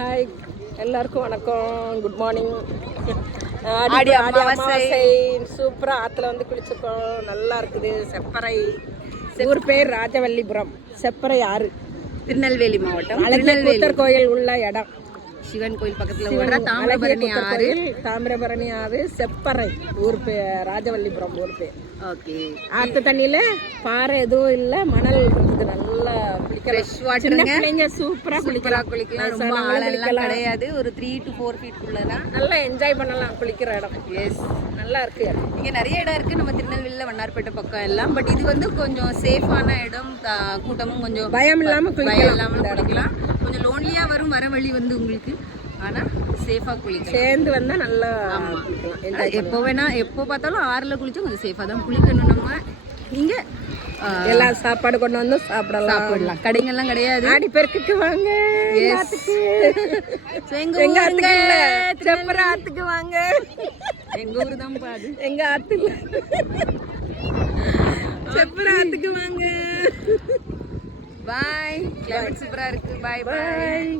Hi எல்லாருக்கும் வணக்கம், good morning. Aadi Amavasai சூப்பராக ஆற்றுல வந்து குளிச்சிருக்கோம், நல்லா இருக்குது. செப்பறை ஊர் பேர் ராஜவல்லிபுரம், செப்பறை ஆறு, திருநெல்வேலி மாவட்டம். அழகிய கோயில் உள்ள இடம், சிவன் கோயில் பக்கத்துல தாமிரபரணி ஆறு, செப்பறை ஊர் பேர் ராஜவல்லிபுரம் ஊர் பேர். ஓகே. ஆத்து தண்ணியில பாறை எதுவும் இல்ல, மணல் இருக்குது, நல்லா பிள்ளைங்க சூப்பரா குளிக்கலாம். ரொம்ப ஆழம்லாம் கிடையாது, ஒரு 3 to 4 feet குள்ளதான் நல்லா என்ஜாய் பண்ணலாம் குளிக்கிற இடம். எஸ், நல்லா இருக்கு. இங்க நிறைய இடம் இருக்கு நம்ம திருநெல்வேலியில, வண்ணார்பேட்டை பக்கம் எல்லாம். பட் இது வந்து கொஞ்சம் சேஃபான இடம், கூட்டமும் கொஞ்சம் பயம் இல்லாம குளிக்கலாம். கொஞ்சம் லோன்லியா வரும் வர வழி வந்து உங்களுக்கு, ஆனா சேஃபா குளிக்கலாம். சேர்ந்து வந்தா நல்லா எப்போ வேணா எப்போ பார்த்தாலும் ஆறுல குளிச்சா கொஞ்சம் சேஃபா தான் குளிக்கணும். நம்ம இங்க எல்லா சாப்பாடு கொண்டு வந்து சாப்பிடலாம், கடைங்கெல்லாம் கிடையாது. ஆடி பெருக்குக்கு வாங்க, எங்க ஆத்துக்கு வாங்க. எங்க ஊர் தான் பாது, எங்க ஆத்துக்கு செப்பர ஆத்துக்கு வாங்க. பாய். கிளைமேட் சூப்பரா இருக்கு. பாய் பாய்.